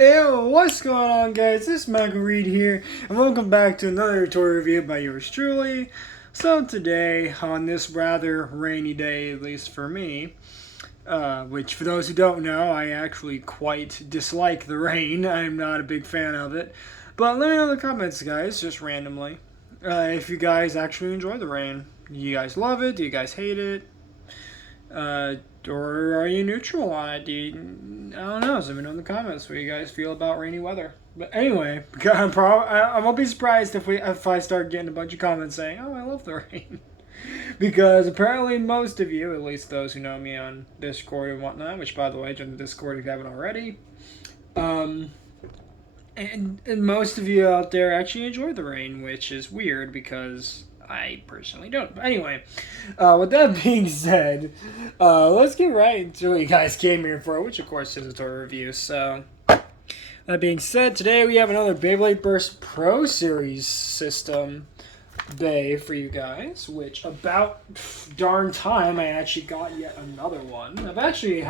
Ew, what's going on, guys? This is Michael Reed here, and welcome back to another toy review by yours truly. So today, on this rather rainy day, at least for me, which for those who don't know, I actually quite dislike the rain. I'm not a big fan of it. But let me know in the comments, guys, just randomly, if you guys actually enjoy the rain. Do you guys love it? Do you guys hate it? Or are you neutral on it? I don't know. So let me know in the comments what you guys feel about rainy weather. But anyway, I won't be surprised if I start getting a bunch of comments saying, "Oh, I love the rain," because apparently most of you, at least those who know me on Discord and whatnot, which by the way, join the Discord if you haven't already, and most of you out there actually enjoy the rain, which is weird because I personally don't. But anyway, with that being said, let's get right into what you guys came here for, which of course is a toy review. So, that being said, today we have another Beyblade Burst Pro Series system bay for you guys, which about darn time I actually got yet another one. I actually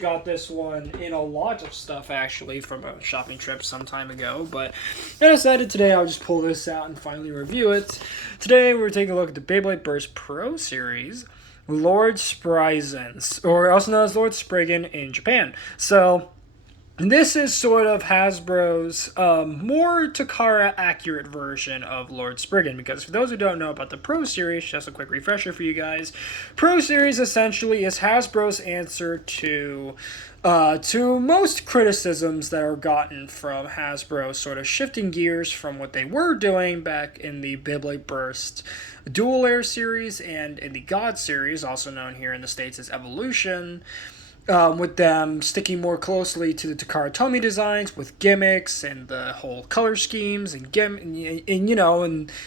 got this one in a lot of stuff actually from a shopping trip some time ago, but I decided today I'll just pull this out and finally review it. Today we're taking a look at the Beyblade Burst Pro Series Lord Spryzen, or also known as Lord Spriggan in Japan. So this is sort of Hasbro's more Takara accurate version of Lord Spriggan, because for those who don't know about the Pro Series, just a quick refresher for you guys, Pro Series essentially is Hasbro's answer to most criticisms that are gotten from Hasbro sort of shifting gears from what they were doing back in the Beyblade Burst Dual Air series and in the God series, also known here in the States as Evolution. With them sticking more closely to the Takara Tomy designs with gimmicks and the whole color schemes and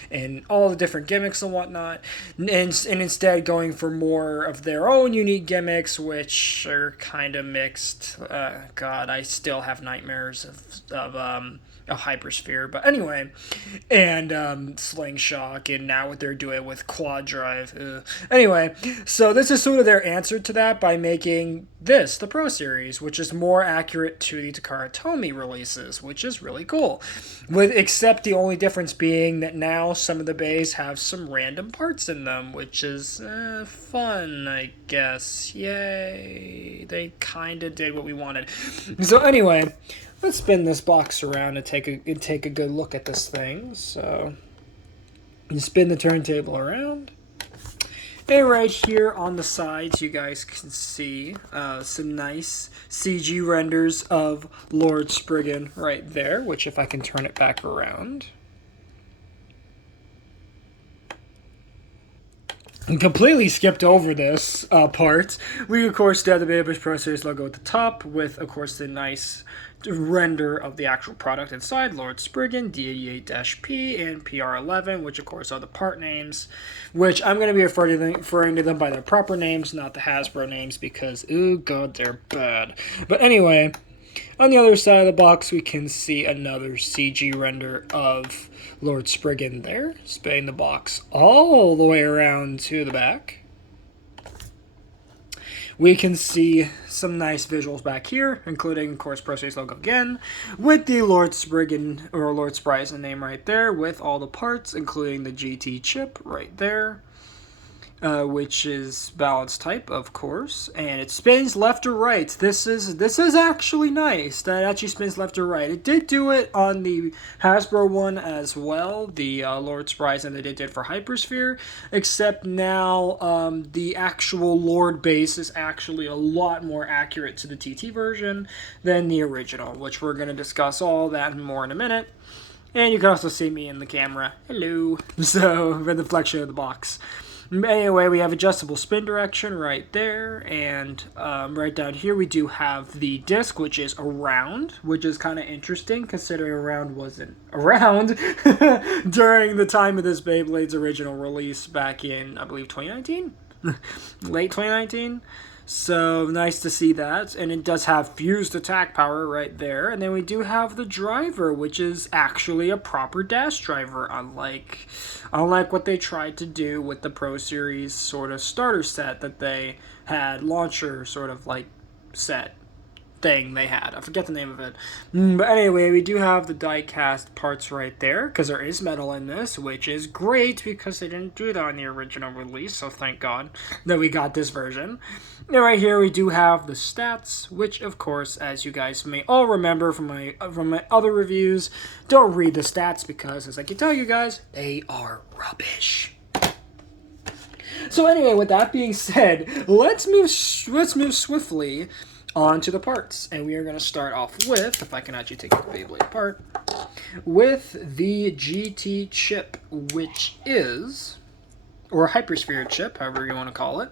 and all the different gimmicks and whatnot, and instead going for more of their own unique gimmicks, which are kind of mixed. God, I still have nightmares of a hypersphere, but anyway, and slingshot, and now what they're doing with quad drive. Anyway, so this is sort of their answer to that by making this the Pro Series, which is more accurate to the Takara Tomy releases, which is really cool. Except the only difference being that now some of the bays have some random parts in them, which is fun, I guess. Yay! They kind of did what we wanted. So anyway, let's spin this box around and take a good look at this thing. So, you spin the turntable around. And right here on the sides, you guys can see some nice CG renders of Lord Spriggan right there, which if I can turn it back around. And completely skipped over this part. We, of course, did the Beyblade Pro Series logo at the top with, of course, the nice render of the actual product inside, Lord Spriggan, D88-P, and PR11, which, of course, are the part names, which I'm going to be referring to them by their proper names, not the Hasbro names, because, oh god, they're bad. But anyway, on the other side of the box, we can see another CG render of Lord Spriggan there, spinning the box all the way around to the back. We can see some nice visuals back here, including, of course, Pro Series logo again, with the Lord Spriggan, or Lord Spryzen name right there, with all the parts, including the GT chip right there. Which is balance type, of course, and it spins left or right. This is actually nice. That actually spins left or right. It did do it on the Hasbro one as well, the Lord Spryzen that it did for Hypersphere, except now the actual Lord base is actually a lot more accurate to the TT version than the original, which we're going to discuss all that and more in a minute. And you can also see me in the camera. Hello. So, in the flexion of the box. Anyway, we have adjustable spin direction right there, and right down here we do have the disc, which is around, which is kind of interesting considering around wasn't around during the time of this Beyblade's original release back in, I believe, 2019? Late 2019? So, nice to see that. And it does have fused attack power right there. And then we do have the driver, which is actually a proper dash driver, unlike what they tried to do with the Pro Series sort of starter set that they had launcher sort of like set thing they had. I forget the name of it. But anyway, we do have the die-cast parts right there, because there is metal in this, which is great, because they didn't do that in the original release, so thank God that we got this version. And right here we do have the stats, which of course, as you guys may all remember from my other reviews, don't read the stats, because, as I can tell you guys, they are rubbish. So anyway, with that being said, let's move swiftly on to the parts. And we are going to start off with, if I can actually take the Beyblade apart, with the GT chip, which is, or Hypersphere chip, however you want to call it,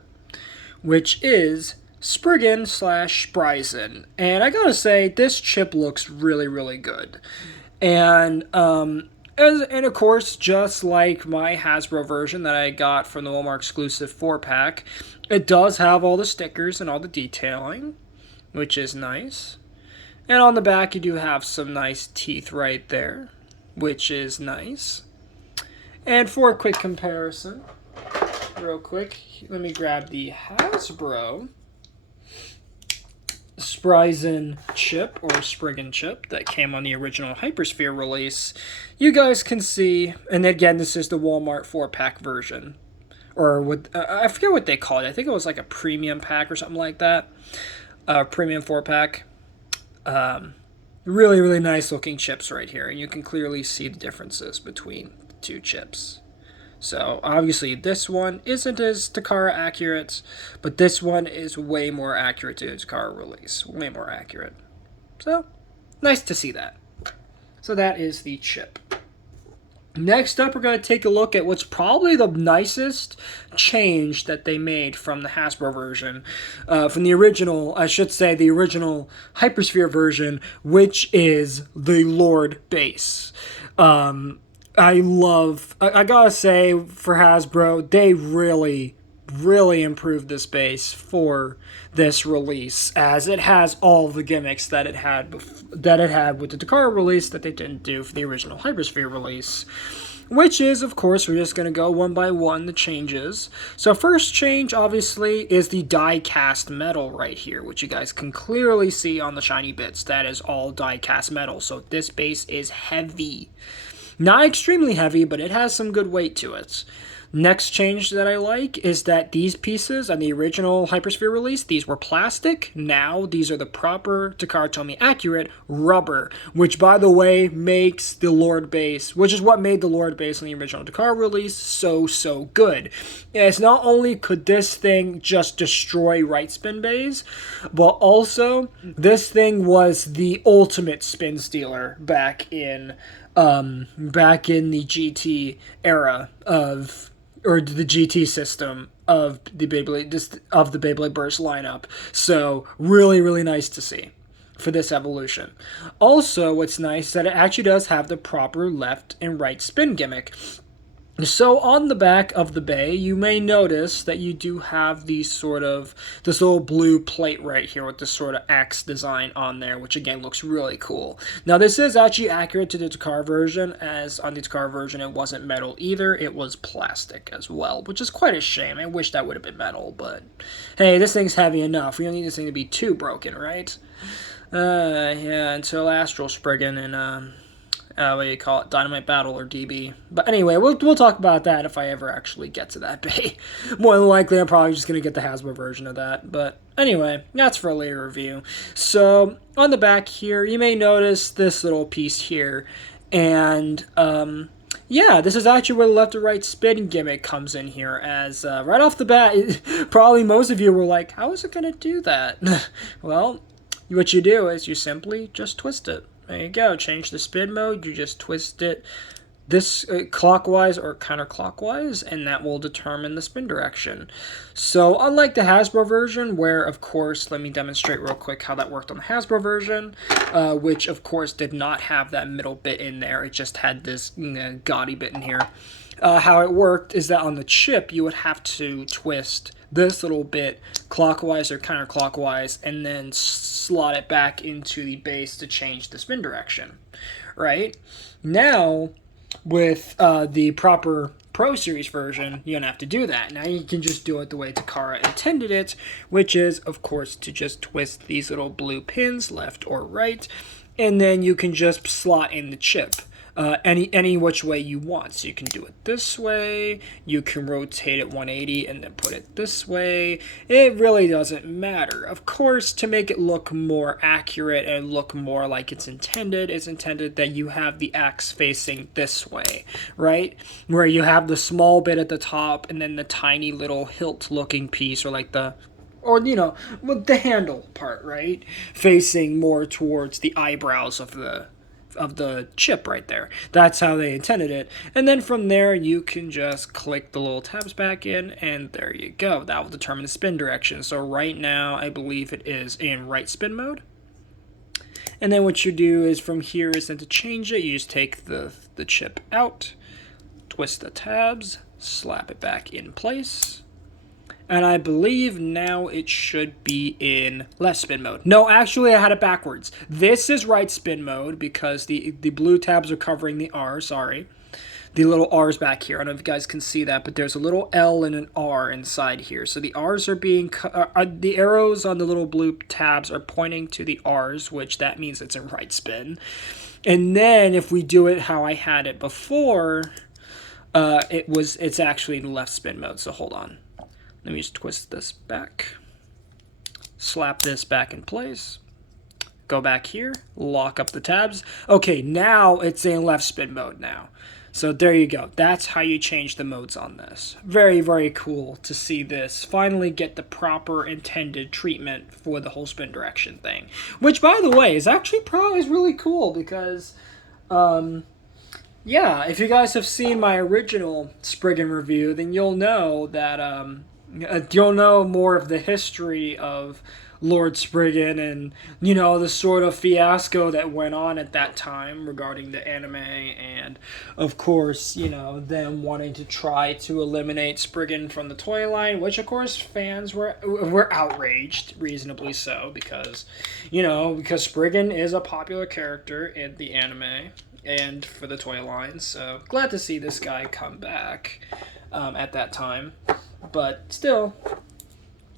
which is Spriggan / Spryzen. And I gotta say, this chip looks really, really good. And of course, just like my Hasbro version that I got from the Walmart exclusive 4-pack, it does have all the stickers and all the detailing, which is nice. And on the back, you do have some nice teeth right there, which is nice. And for a quick comparison, real quick, let me grab the Hasbro Spryzen chip, or Spriggan chip, that came on the original Hypersphere release. You guys can see, and again, this is the Walmart 4-pack version. Or, what I forget what they call it. I think it was like a premium pack or something like that. Premium 4-pack. Really, really nice looking chips right here. And you can clearly see the differences between the two chips. So, obviously, this one isn't as Takara accurate, but this one is way more accurate to its Takara release. Way more accurate. So, nice to see that. So, that is the chip. Next up, we're going to take a look at what's probably the nicest change that they made from the Hasbro version. From the original, I should say, the original Hypersphere version, which is the Lord base. I gotta say, for Hasbro, they really, really improved this base for this release, as it has all the gimmicks that it had with the Takara release that they didn't do for the original Hypersphere release. Which is, of course, we're just going to go one by one, the changes. So first change, obviously, is the die-cast metal right here, which you guys can clearly see on the shiny bits. That is all die-cast metal, so this base is heavy. Not extremely heavy, but it has some good weight to it. Next change that I like is that these pieces on the original Hypersphere release, these were plastic. Now these are the proper Takara Tomy accurate rubber, which by the way makes the Lord base, which is what made the Lord base on the original Takara release so good. It's not only could this thing just destroy right spin bays, but also this thing was the ultimate spin stealer back in the GT era or the GT system of the Beyblade Burst lineup. So really, really nice to see for this evolution. Also, what's nice is that it actually does have the proper left and right spin gimmick. So on the back of the bay, you may notice that you do have this little blue plate right here with this sort of X design on there, which again looks really cool. Now this is actually accurate to the Takara version, as on the Takara version it wasn't metal either, it was plastic as well, which is quite a shame. I wish that would have been metal, but hey, this thing's heavy enough. We don't need this thing to be too broken, right? Yeah, until Astral Spriggan and what do you call it, Dynamite Battle, or DB. But anyway, we'll talk about that if I ever actually get to that bay. More than likely, I'm probably just going to get the Hasbro version of that. But anyway, that's for a later review. So, on the back here, you may notice this little piece here. And, yeah, this is actually where the left to right spin gimmick comes in here, as right off the bat, probably most of you were like, how is it going to do that? Well, what you do is you simply just twist it. There you go. Change the spin mode. You just twist it this clockwise or counterclockwise, and that will determine the spin direction. So unlike the Hasbro version, where of course, let me demonstrate real quick how that worked on the Hasbro version, which of course did not have that middle bit in there. It just had this gaudy bit in here. How it worked is that on the chip, you would have to twist this little bit clockwise or counterclockwise, and then slot it back into the base to change the spin direction, right? Now, with the proper Pro Series version, you don't have to do that. Now you can just do it the way Takara intended it, which is, of course, to just twist these little blue pins left or right, and then you can just slot in the chip. Any which way you want. So you can do it this way, you can rotate it 180 and then put it this way. It really doesn't matter. Of course, to make it look more accurate and look more like it's intended that you have the axe facing this way, right? Where you have the small bit at the top and then the tiny little hilt looking piece, or like the with the handle part, right? Facing more towards the eyebrows of the chip right there. That's how they intended it. And then from there, you can just click the little tabs back in, and there you go. That will determine the spin direction. So right now, I believe it is in right spin mode. And then what you do is from here is then to change it, you just take the chip out, twist the tabs, slap it back in place. And I believe now it should be in left spin mode. No, actually I had it backwards. This is right spin mode because the blue tabs are covering the R, sorry. The little R's back here. I don't know if you guys can see that, but there's a little L and an R inside here. So the R's are being, the arrows on the little blue tabs are pointing to the R's, which that means it's in right spin. And then if we do it how I had it before, it's actually in left spin mode, so hold on. Let me just twist this back, slap this back in place, go back here, lock up the tabs. Okay, now it's in left spin mode now. So there you go. That's how you change the modes on this. Very, very cool to see this finally get the proper intended treatment for the whole spin direction thing. Which, by the way, is actually probably really cool because, yeah, if you guys have seen my original Spriggan review, then you'll know that, you'll know more of the history of Lord Spriggan and, the sort of fiasco that went on at that time regarding the anime and, of course, them wanting to try to eliminate Spriggan from the toy line, which, of course, fans were outraged, reasonably so, because Spriggan is a popular character in the anime and for the toy line, so glad to see this guy come back at that time. But still,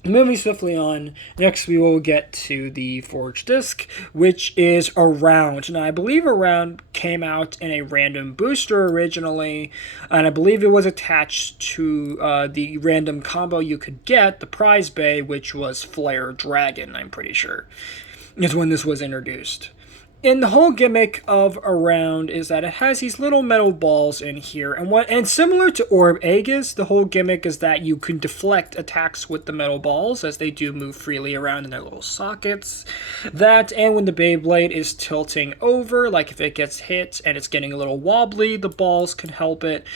moving swiftly on, next we will get to the Forged Disc, which is Around. Now, I believe Around came out in a random booster originally, and I believe it was attached to the random combo you could get, the prize bay, which was Flare Dragon, I'm pretty sure, is when this was introduced. And the whole gimmick of Around is that it has these little metal balls in here, and similar to Orb Aegis, the whole gimmick is that you can deflect attacks with the metal balls as they do move freely around in their little sockets. That, and when the Beyblade is tilting over, like if it gets hit and it's getting a little wobbly, the balls can help it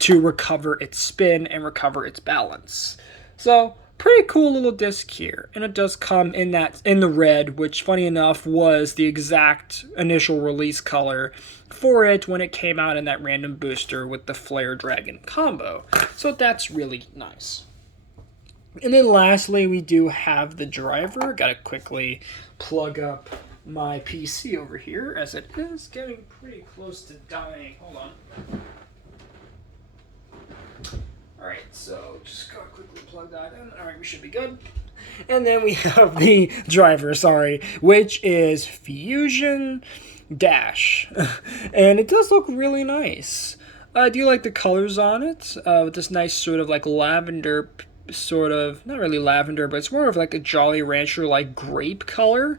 to recover its spin and recover its balance. So, pretty cool little disc here, and it does come in the red, which funny enough was the exact initial release color for it when it came out in that random booster with the Flare Dragon combo. So that's really nice. And then lastly, we do have the driver. Gotta quickly plug up my PC over here as it is getting pretty close to dying. Hold on. Alright, so just gotta quickly plug that in. Alright, we should be good. And then we have the driver, which is Fusion Dash. And it does look really nice. I do like the colors on it, with this nice sort of like lavender, not really lavender, but it's more of like a Jolly Rancher like grape color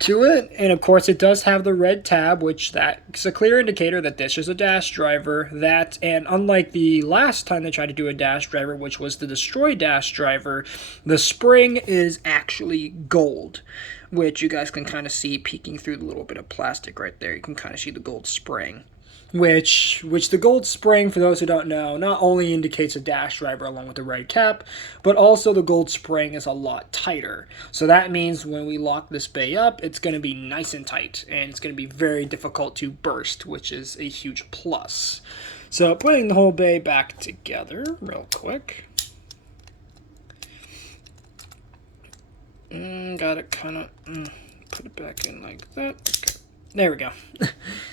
to it. And of course it does have the red tab, which that's a clear indicator that this is a dash driver. That, and unlike the last time they tried to do a dash driver, which was the Destroy Dash driver, the spring is actually gold, which you guys can kind of see peeking through the little bit of plastic right there. You can kind of see the gold spring. Which the gold spring, for those who don't know, not only indicates a dash driver along with the red cap, but also the gold spring is a lot tighter. So that means when we lock this bay up, it's going to be nice and tight, and it's going to be very difficult to burst, which is a huge plus. So putting the whole bay back together real quick. Got it kind of, put it back in like that. Okay. There we go.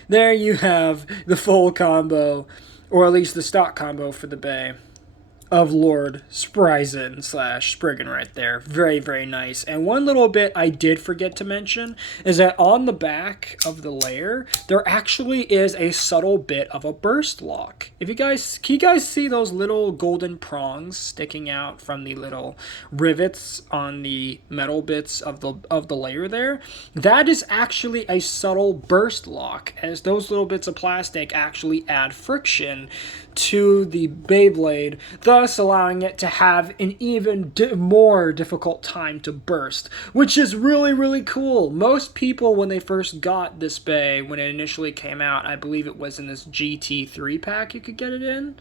There you have the full combo or at least the stock combo for the Bay of Lord Spryzen slash Spriggan right there. Very, very nice. And one little bit I did forget to mention is that on the back of the layer, there actually is a subtle bit of a burst lock. If you guys, can you guys see those little golden prongs sticking out from the little rivets on the metal bits of the layer there? That is actually a subtle burst lock, as those little bits of plastic actually add friction to the Beyblade, thus allowing it to have an even more difficult time to burst, which is really, really cool. Most people, when they first got this Bay, when it initially came out, I believe it was in this GT3 pack you could get it in.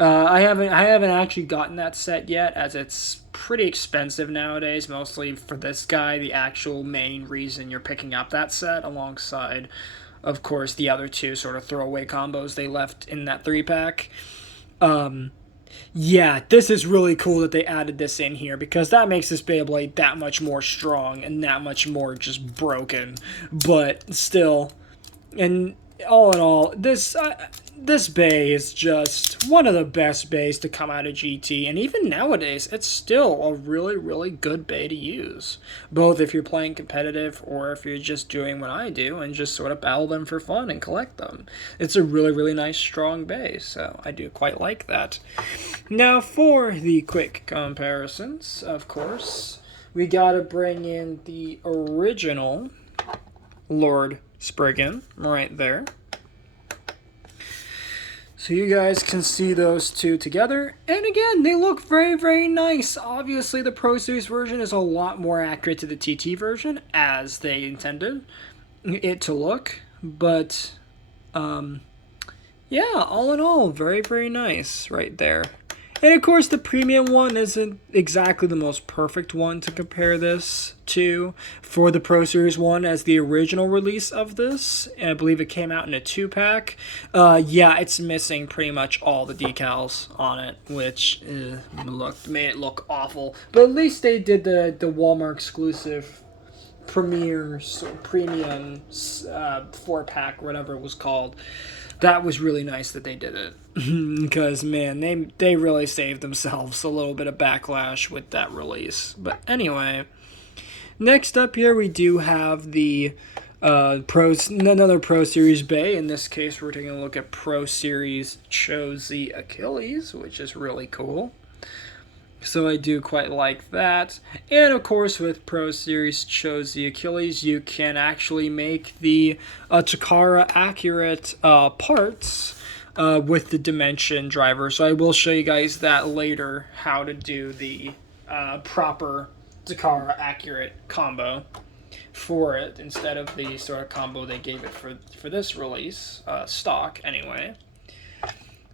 I haven't actually gotten that set yet, as it's pretty expensive nowadays, mostly for this guy, the actual main reason you're picking up that set, alongside, of course, the other two sort of throwaway combos they left in that 3-pack. Yeah, this is really cool that they added this in here, because that makes this Beyblade that much more strong and that much more just broken. But still, and all in all, this Bay is just one of the best Bays to come out of GT, and even nowadays, it's still a really, really good Bay to use. Both if you're playing competitive or if you're just doing what I do and just sort of battle them for fun and collect them. It's a really, really nice, strong Bay, so I do quite like that. Now, for the quick comparisons, of course, we gotta bring in the original Lord Spriggan right there. So you guys can see those two together. And again, they look very, very nice. Obviously, the Pro Series version is a lot more accurate to the TT version, as they intended it to look. But, yeah, all in all, very, very nice right there. And of course, the premium one isn't exactly the most perfect one to compare this to for the Pro Series one, as the original release of this, and I believe it came out in a 2-pack. Yeah, it's missing pretty much all the decals on it, which made it look awful. But at least they did the Walmart exclusive premium 4-pack, whatever it was called. That was really nice that they did it, because man, they really saved themselves a little bit of backlash with that release. But anyway, next up here we do have the another Pro Series Bay. In this case, we're taking a look at Pro Series Chose Achilles, which is really cool. So I do quite like that. And of course, with Pro Series Chose Achilles, you can actually make the Takara accurate parts with the dimension driver. So I will show you guys that later, how to do the proper Takara accurate combo for it, instead of the sort of combo they gave it for this release, stock anyway.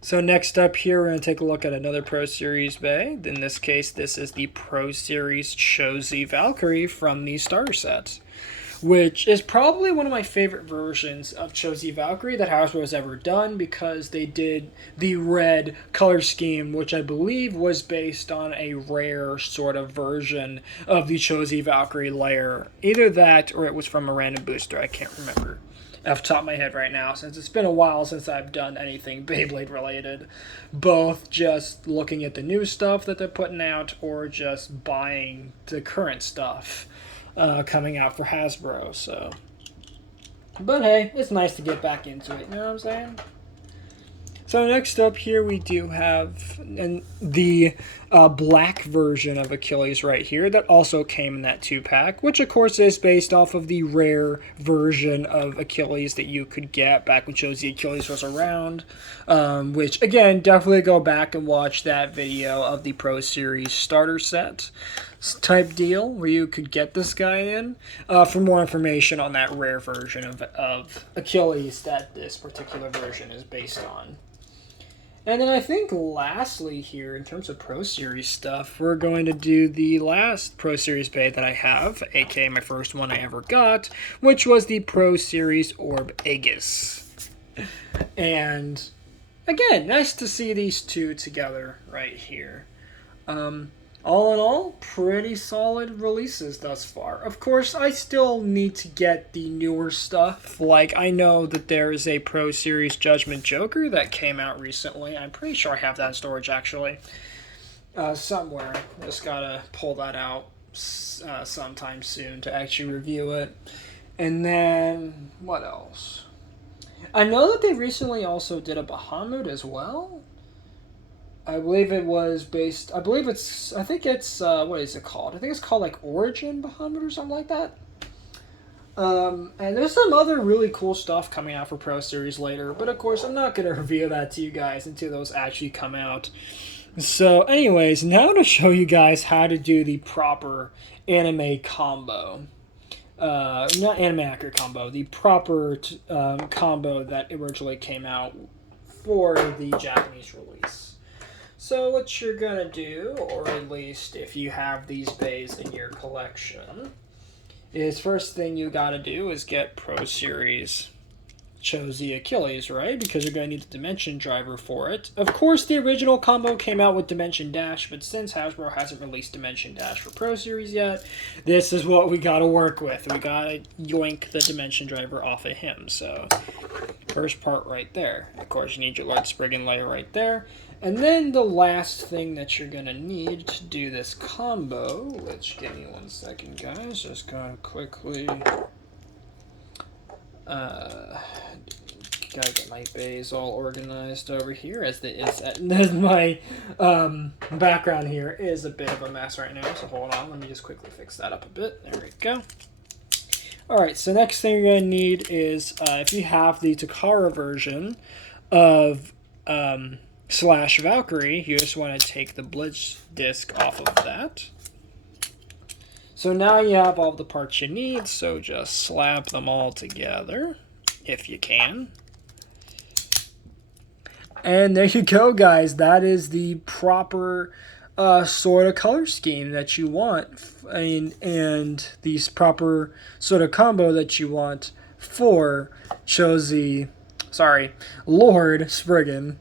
So next up here, we're going to take a look at another Pro Series Bay. In this case, this is the Pro Series Chose Valkyrie from the starter set, which is probably one of my favorite versions of Chose Valkyrie that Hasbro has ever done, because they did the red color scheme, which I believe was based on a rare sort of version of the Chose Valkyrie layer. Either that, or it was from a random booster, I can't remember off the top of my head right now, since it's been a while since I've done anything Beyblade related, both just looking at the new stuff that they're putting out or just buying the current stuff coming out for Hasbro. So, but hey, it's nice to get back into it, you know what I'm saying? So next up here, we do have the black version of Achilles right here that also came in that 2-pack, which of course is based off of the rare version of Achilles that you could get back when Chose Achilles was around, which again, definitely go back and watch that video of the Pro Series starter set type deal where you could get this guy in for more information on that rare version of Achilles that this particular version is based on. And then I think lastly here, in terms of Pro Series stuff, we're going to do the last Pro Series Bay that I have, aka my first one I ever got, which was the Pro Series Orb Aegis. And again, nice to see these two together right here. All in all, pretty solid releases thus far. Of course, I still need to get the newer stuff. Like, I know that there is a Pro Series Judgment Joker that came out recently. I'm pretty sure I have that in storage, actually. Somewhere. Just gotta pull that out sometime soon to actually review it. And then, what else? I know that they recently also did a Bahamut as well. I believe it was based. I believe it's. I think it's. What is it called? I think it's called like Origin Bahamut or something like that. And there's some other really cool stuff coming out for Pro Series later, but of course I'm not gonna reveal that to you guys until those actually come out. So, anyways, now to show you guys how to do the proper anime combo. Not anime accurate combo, the proper combo that originally came out for the Japanese release. So what you're gonna do, or at least if you have these bays in your collection, is first thing you gotta do is get Pro Series chose the Achilles, right? Because you're going to need the Dimension driver for it. Of course, the original combo came out with Dimension Dash, but since Hasbro hasn't released Dimension Dash for Pro Series yet, this is what we got to work with. We got to yoink the Dimension driver off of him. So, first part right there. Of course, you need your Lord Spriggan layer right there. And then the last thing that you're going to need to do this combo, which, give me 1 second, guys. Just going to quickly... gotta get my bays all organized over here as my background here is a bit of a mess right now, so hold on, let me just quickly fix that up a bit. There we go. Alright, so next thing you're gonna need is if you have the Takara version of Slash Valkyrie, you just want to take the Blitz disc off of that. So now you have all the parts you need, so just slap them all together, if you can. And there you go, guys. That is the proper sort of color scheme that you want, and the proper sort of combo that you want for Lord Spriggan.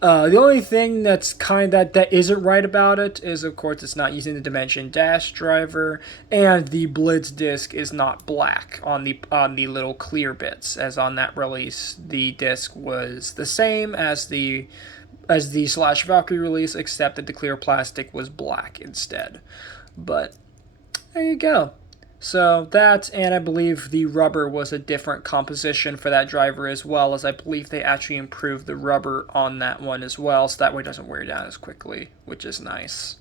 The only thing that's that isn't right about it is, of course, it's not using the Dimension Dash driver, and the Blitz disc is not black on the little clear bits. As on that release, the disc was the same as the Slash Valkyrie release, except that the clear plastic was black instead. But there you go. So that, and I believe the rubber was a different composition for that driver as well, as I believe they actually improved the rubber on that one as well, so that way it doesn't wear down as quickly, which is nice.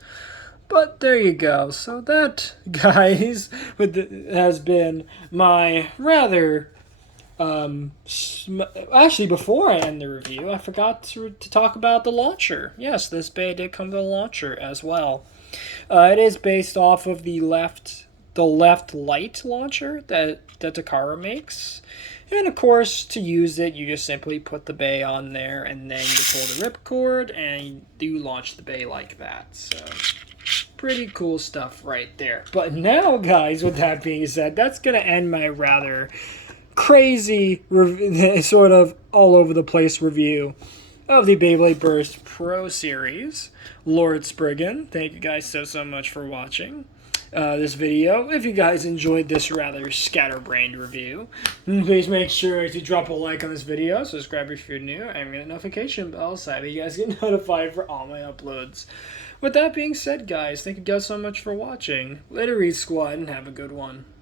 But there you go. So that, guys, has been my rather... actually, before I end the review, I forgot to talk about the launcher. Yes, this bay did come with a launcher as well. It is based off of the left light launcher that Takara makes. And of course, to use it, you just simply put the bay on there, and then you pull the ripcord, and you launch the bay like that. So, pretty cool stuff right there. But now, guys, with that being said, that's going to end my rather crazy, sort of all over the place review of the Beyblade Burst Pro Series. Lord Spriggan, thank you guys so much for watching this video. If you guys enjoyed this rather scatterbrained review, please make sure to drop a like on this video, subscribe if you're new, and ring the notification bell so that you guys get notified for all my uploads. With that being said, guys, thank you guys so much for watching. Later, Read Squad, and have a good one.